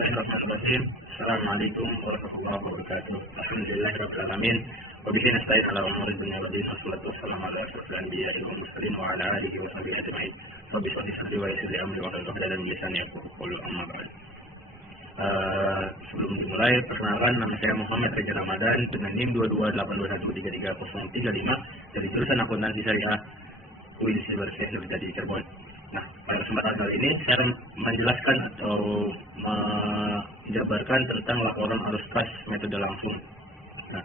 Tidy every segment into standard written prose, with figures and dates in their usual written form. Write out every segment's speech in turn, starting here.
Bismillahirrahmanirrahim. Assalamualaikum warahmatullahi wabarakatuh. Alhamdulillahirabbil alamin. Wa bihi nasta'in ala umuri dunya wad din. Wassalatu wassalamu ala asyrofil anbiya'i wal mursalin wa ala alihi wa sahbihi ajma'in. Rabbi shrah li wa yassir li amri wa hlul 'uqdatam min lisani yafqahu qawli amma ba'd. Sebelum dimulai, perkenalkan nama saya Muhammad Reza Ramadan dengan NIM 2281330335 dari jurusan Akuntansi Syariah UIN Universitas Universitas di Cirebon. Nah, pada kesempatan kali ini saya akan menjelaskan atau menjabarkan tentang laporan arus kas metode langsung. Nah,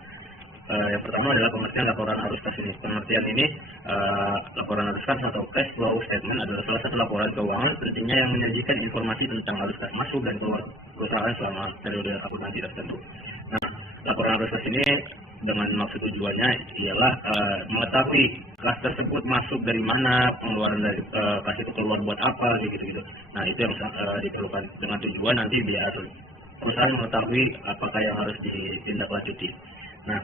yang pertama adalah pengertian laporan arus kas ini. Pengertian ini, laporan arus kas atau cash flow statement adalah salah satu laporan keuangan pentingnya yang menyajikan informasi tentang arus kas masuk dan keluar perusahaan selama periode akuntansi tertentu. Nah, laporan arus kas ini dengan maksud tujuannya ialah mengetahui kas tersebut masuk dari mana, pengeluaran dari kas itu keluar buat apa, gitu-gitu. Nah, itu yang diperlukan dengan tujuan nanti biar perusahaan mengetahui apakah yang harus ditindaklanjuti. Nah,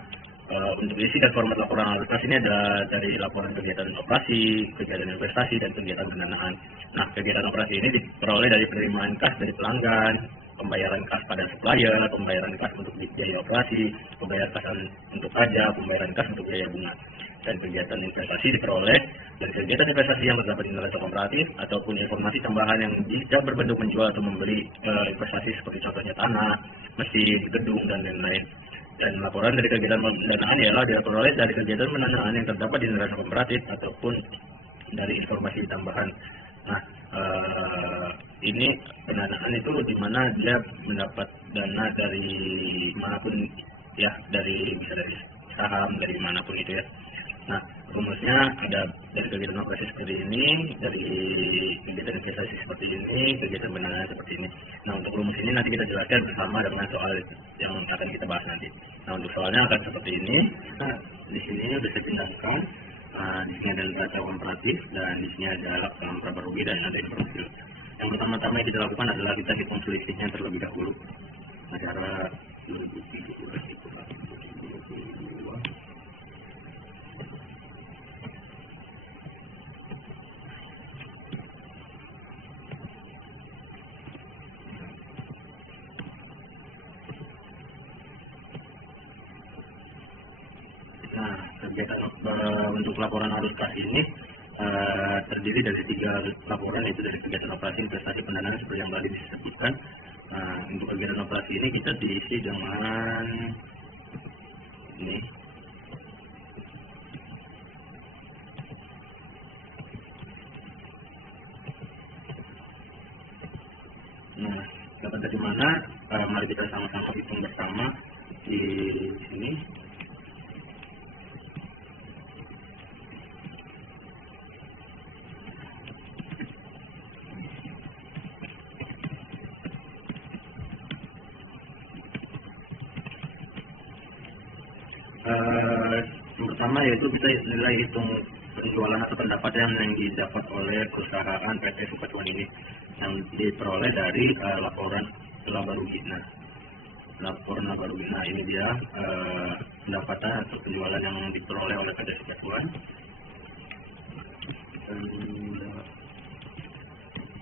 untuk isi dan format laporan arus kas ini ada dari laporan kegiatan operasi, kegiatan investasi, dan kegiatan pendanaan. Nah, kegiatan operasi ini diperoleh dari penerimaan kas dari pelanggan, pembayaran kas pada supplier, pembayaran kas untuk biaya operasi, pembayaran kas untuk pajak, pembayaran kas untuk biaya bunga. Dan kegiatan investasi diperoleh dari kegiatan investasi yang terdapat di neraca komparatif ataupun informasi tambahan yang bisa berbentuk menjual atau membeli investasi seperti contohnya tanah, mesin, gedung, dan lain-lain. Dan laporan dari kegiatan pendanaan ialah diperoleh dari kegiatan pendanaan yang terdapat di neraca komparatif ataupun dari informasi tambahan. Nah, ini pendanaan itu di mana dia mendapat dana dari manapun ya, bisa dari saham, dari manapun itu ya. Nah, rumusnya ada dari kegiatan operasi seperti ini, dari kegiatan investasi seperti ini, kegiatan pendanaan seperti ini. Nah, untuk rumus ini nanti kita jelaskan bersama dengan soal yang akan kita bahas nanti. Nah, untuk soalnya akan seperti ini. Nah, di sini sudah saya pindahkan. Di sini ada neraca komparatif dan di sini ada laba rugi dan ada informasi. Yang pertama-tama yang kita lakukan adalah kita hitung selisihnya terlebih dahulu. Nah, cara kegiatan untuk laporan arus kas ini terdiri dari 3 laporan, yaitu dari kegiatan operasi, investasi, pendanaan seperti yang tadi disebutkan. Untuk kegiatan operasi ini kita diisi dengan ini. Nah, dapat dari mana? Mari kita sama-sama hitung bersama di sini. Yang pertama yaitu kita nilai hitung penjualan atau pendapatan yang didapat oleh perusahaan PT Supatuan ini yang diperoleh dari laporan laba rugi. Nah, laporan laba rugi. Nah, ini dia pendapatan atau penjualan yang diperoleh oleh PT Supatuan.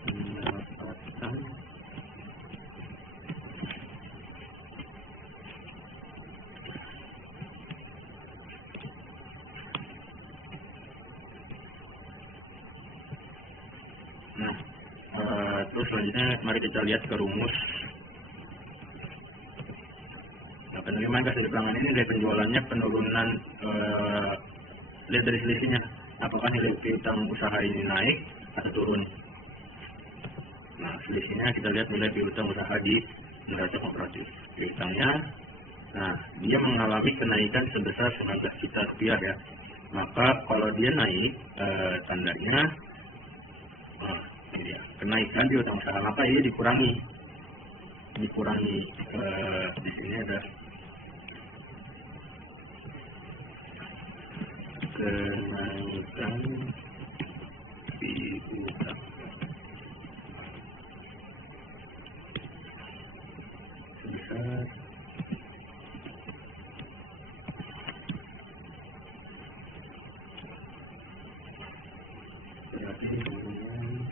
Pendapatan terus selanjutnya mari kita lihat ke rumus. Nah, penerimaan kas dari pelanggan ini dari penjualannya penurunan, lihat dari selisihnya apakah nilai piutang usaha ini naik atau turun. Nah, selisihnya kita lihat nilai piutang usaha di neraca komparatif. Piutangnya, nah, dia mengalami kenaikan sebesar 19 juta rupiah ya. Maka kalau dia naik, tandanya ini dia, kenaikan piutang usaha, maka ini dikurangi di sini ada kenaikan piutang sebesar berarti kemudian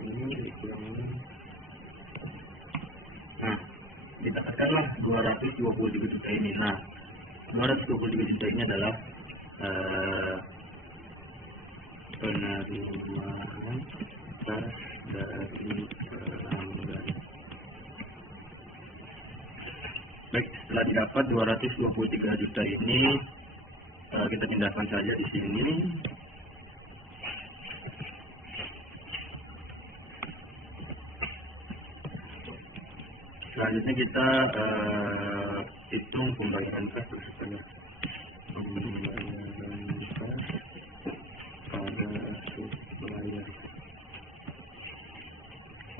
ini dikurangi tunaikanlah 223 juta ini. Nah, 223 juta ini adalah penerimaan kas dari pelanggan. Baik, setelah didapat 223 juta ini, kita pindahkan saja di sini. Selanjutnya kita hitung pembayaran kas supaya pembayaran kas pada supplier.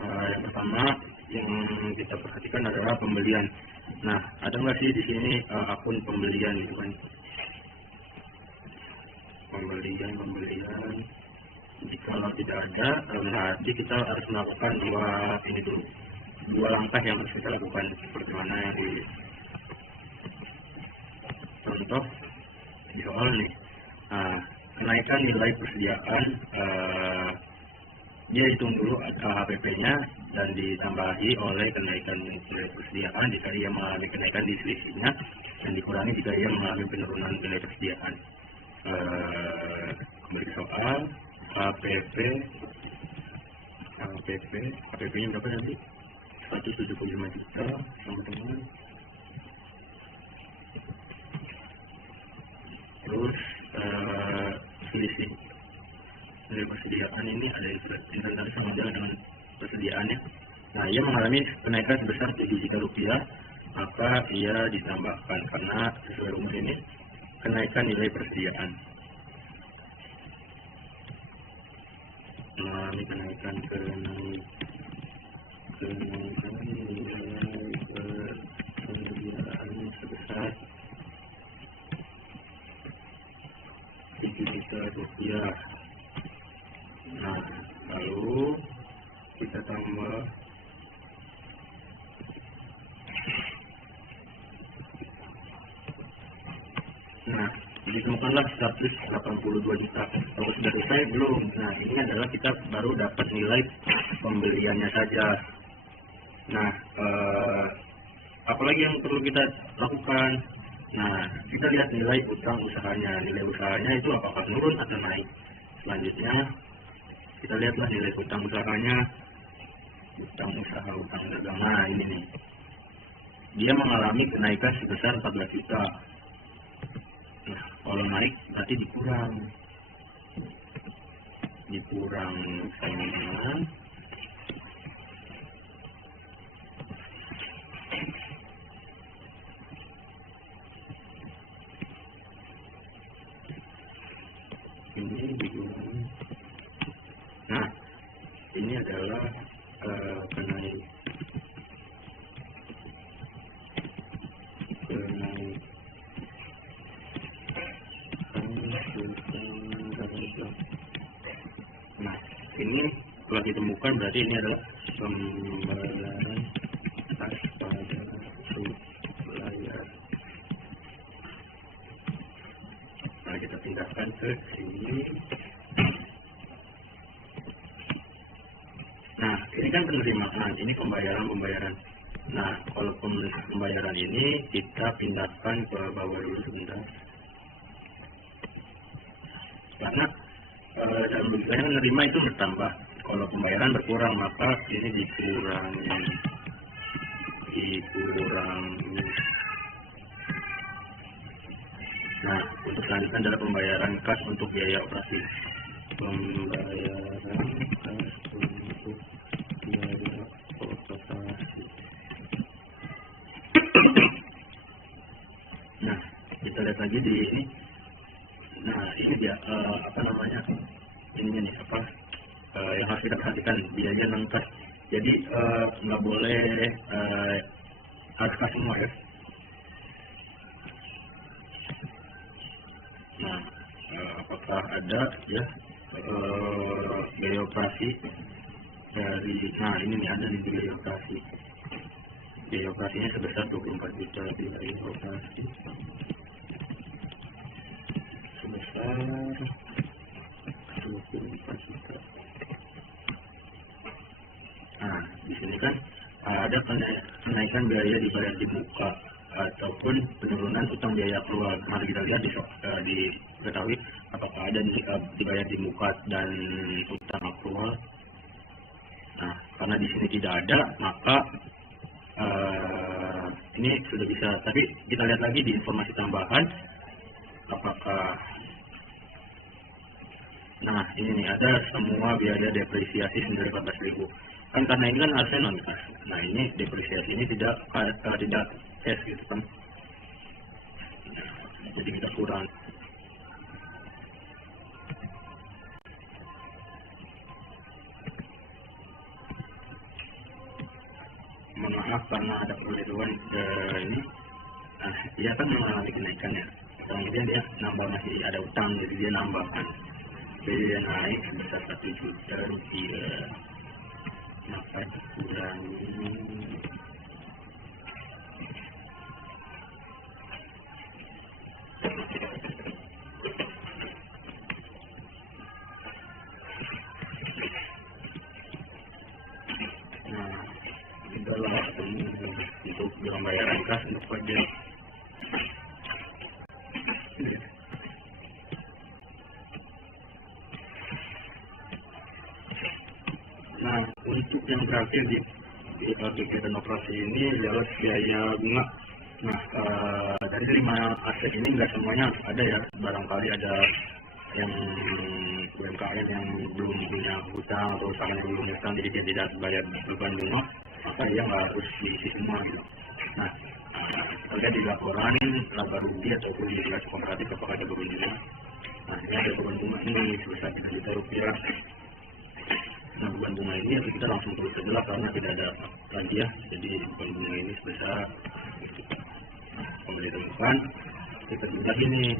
Yang pertama yang kita perhatikan adalah pembelian. Nah, ada nggak sih di sini akun pembelian gitu kan? Pembelian. Jika tidak ada, berarti kita harus melakukan dua langkah yang harus kita lakukan, seperti mana yang di contoh di awal nih. Kenaikan nilai persediaan, dia hitung dulu HPP-nya dan ditambahi oleh kenaikan nilai persediaan jika ia mengalami kenaikan di selisihnya, dan dikurangi jika ia mengalami penurunan nilai persediaan. Kembali ke soal HPP-nya berapa nanti? 175 juta, teman-teman. Terus selisih nilai persediaan ini ada inventaris sama dengan persediaannya. Nah, ia mengalami kenaikan sebesar 7 juta rupiah, maka ia ditambahkan karena sesuai rumus ini kenaikan nilai persediaan. Mengalami kenaikan nilai persediaan sebesar 7 juta rupiah. Nah, lalu kita tambah ditemukanlah 182 juta. Kalau sudah selesai belum? Nah, ini adalah kita baru dapat nilai pembeliannya saja. Nah, apalagi yang perlu kita lakukan? Nah, kita lihat nilai utang usahanya. Nilai usahanya itu apakah menurun atau naik? Selanjutnya kita lihatlah nilai utang usahanya. Utang dagang. Nah, ini nih, dia mengalami kenaikan sebesar 14 juta. Nah, kalau naik berarti dikurang sama ini dikurang. Nah, ini adalah kenaikan Nah, ini telah ditemukan, berarti ini adalah pembayaran kas pada supplier. Nah, kita pindahkan ke sini. Nah, ini kan penerimaan, ini pembayaran. Nah, kalau pembayaran ini kita pindahkan ke bawah dulu sebentar. Karena dalam logikanya menerima itu bertambah, kalau pembayaran berkurang maka ini dikurangi. Nah, untuk selanjutnya adalah pembayaran kas untuk biaya operasi. Nah, kita lihat lagi di ini. Nah, ini dia ininya nih yang harus kita perhatikan, biaya non kas. Jadi nggak boleh harus kas semua ya. Nah, apakah ada ya biaya operasi dari, nah ini nih ada di biaya operasi. Biaya operasinya sebesar 24 juta, biaya operasi sebesar 24 juta. Nah, di sini kan ada kenaikan biaya dibayar di muka ataupun penurunan utang biaya keluar. Mari kita lihat diketahui apakah ada dibayar di muka dan utang keluar. Nah, karena di sini tidak ada, maka ini sudah bisa. Tapi kita lihat lagi di informasi tambahan, apakah nah ini nih ada semua biaya depresiasi 914.000. Kan karena ini kan harusnya non cash. Nah ini depresiasi ini tidak cash gitu kan. Jadi kita kurang. Maaf karena ada perbedaan ini. Nah dia kan mengalami kenaikan ya. Kemudian dia nambah, masih ada utang, jadi dia nambah kan. Jadi dia naik sebesar 1 juta rupiah. Maka dikurangi adalah untuk pembayaran kas untuk pajak. Nah, untuk yang terakhir di kegiatan operasi ini adalah biaya bunga. Nah, dari 5 aset ini nggak semuanya ada ya, barangkali ada yang UMKM yang belum punya hutang atau usaha yang belum punya hutang, jadi dia tidak bayar beban bunga, maka dia nggak harus diisi semua gitu. Nah, terkait di laporan laba rugi ataupun deklarasi kooperatif apakah ada beban bunga. Nah, ini ada beban bunga ini sebesar 3 juta rupiah. Nah, beban bunga ini kita langsung turut sebelah karena tidak ada lagi ya, jadi beban bunga ini sebesar kembali temukan kita lihat ini.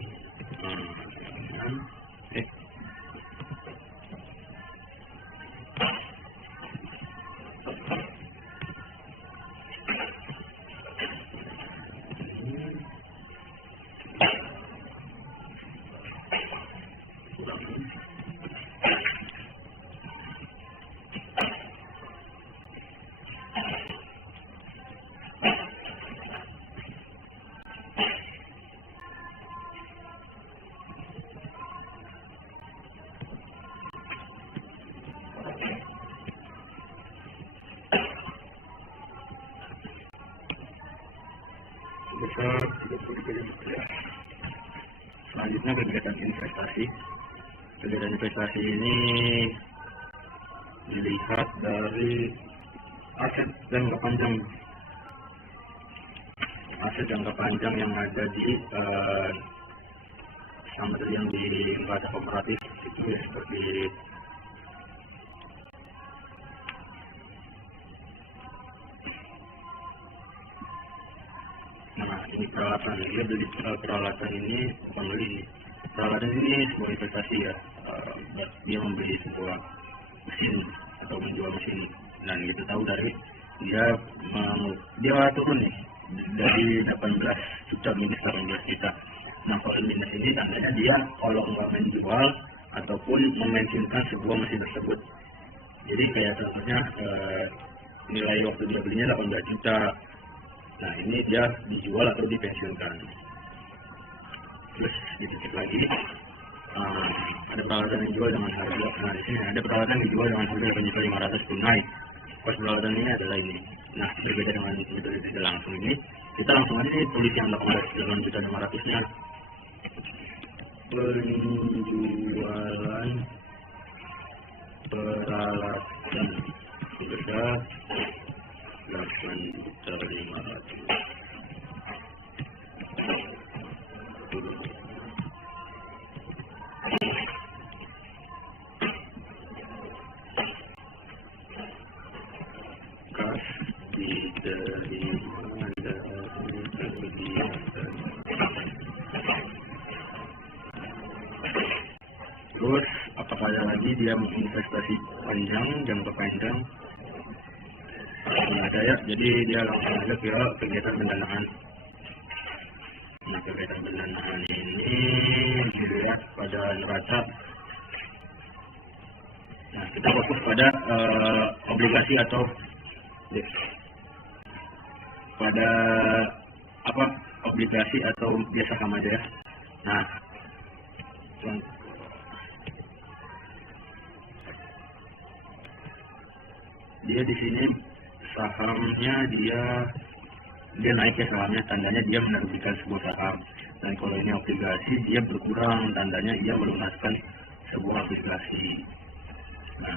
Selanjutnya kegiatan investasi. Kegiatan investasi ini dilihat dari aset jangka panjang. Aset jangka panjang yang ada di sama yang di lembaga kooperatif itu ya, seperti ini peralatan. Dia beli peralatan ini, bukan beli peralatan ini sebuah investasi ya. Dia membeli sebuah mesin atau menjual mesin, dan kita tahu dari dia turun nih dari 18 juta minus 18 juta. Nah, kalau minus ini tandanya dia kalau nggak menjual ataupun memensiunkan sebuah mesin tersebut. Jadi kayak contohnya nilai waktu dia belinya 18 juta. Nah, ini dia dijual atau dipensiunkan. Terus sedikit lagi, ada peralatan yang dijual dengan harga. Nah, di sini ada peralatan yang dijual dengan harga penjual 500 tunai. Kos peralatan ini adalah ini. Nah, berbeda dengan metode tidak langsung ini. Kita langsung aja nih tulis yang 8.500-nya. Penjualan peralatan sebesar 8.500. Kas diterima dari kegiatan. Terus apakah ada lagi dia investasi panjang, jangka panjang? Ada ya, jadi dia langsung aja ke kegiatan pendanaan. Nah, kegiatan pendanaan ini dilihat pada neraca. Nah, kita fokus pada obligasi atau pada apa obligasi atau biasa saham aja ya. Nah, dia di sini sahamnya dia naik ya sahamnya, tandanya dia menerbitkan sebuah saham. Dan kalau ini obligasi dia berkurang, tandanya dia melunaskan sebuah obligasi. Nah,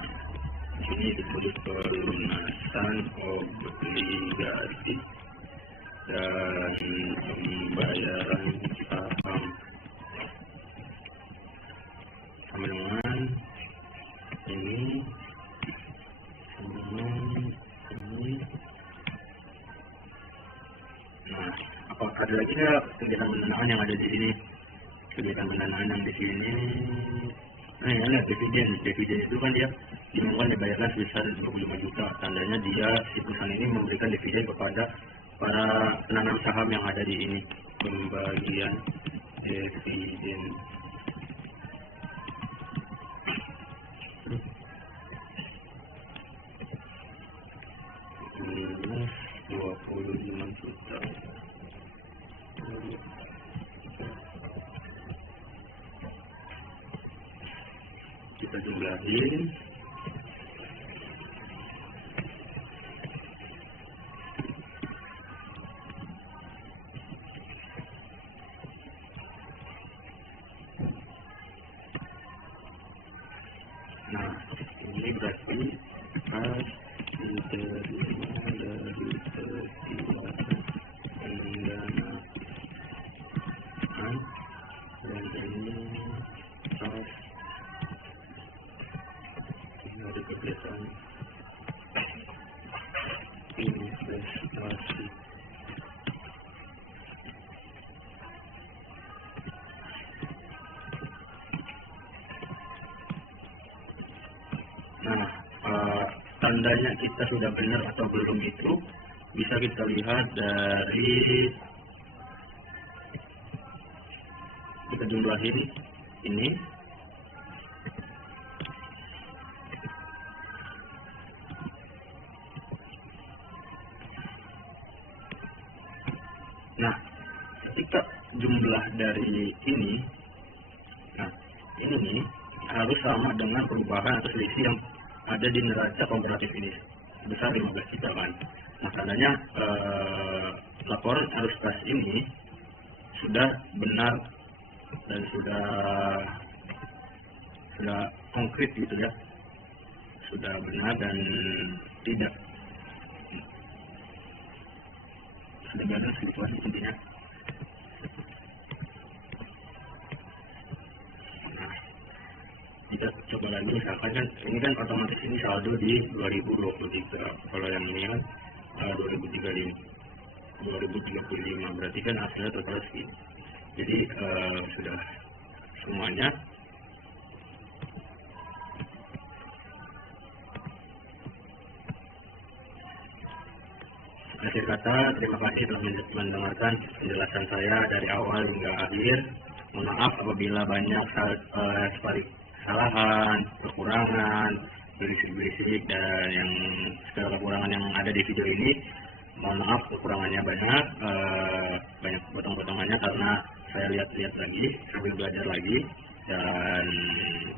ini disebut pelunasan obligasi dan pembayaran saham sama dengan ini. Nah, apakah ada lagi nggak kegiatan pendanaan yang ada di sini? Kegiatan pendanaan yang di sini, nah ini lihat dividen. Dividen itu kan dia diumumkan dibayarkan sebesar 25 juta. Tandanya dia si perusahaan ini memberikan dividen kepada para penanam saham yang ada di ini. Pembagian dividen. Minus 25 juta. Kita jumlahin. Nah, ini berarti pas diterima dari perbuatan pendanaan dan ini pas dari kegiatan investasi. Nah, tandanya kita sudah benar atau belum itu bisa kita lihat dari kita jumlahin ini. Nah, ketika jumlah dari ini, nah ini nih harus sama dengan perubahan atau selisih yang ada di neraca komparatif ini sebesar 15 juta kan. Nah, tandanya laporan arus kas ini sudah benar dan sudah konkret gitu ya, sudah benar dan tidak sudah benar situasi intinya. Kita coba lagi misalkan kan ini kan otomatis ini saldo di 2023, kalau yang ini kan 2035 berarti kan hasilnya total segini. Jadi sudah semuanya. Akhir kata, terima kasih telah mendengarkan penjelasan saya dari awal hingga akhir. Mohon maaf apabila banyak kesalahan, kekurangan, berisik-berisik dan yang segala kekurangan yang ada di video ini. Mohon maaf kekurangannya banyak potong-potongannya karena saya lihat-lihat lagi sambil belajar lagi, dan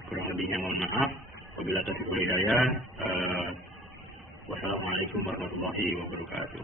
kurang lebihnya mohon maaf. Wabillahi taufiq wal hidayah. Wassalamualaikum warahmatullahi wabarakatuh.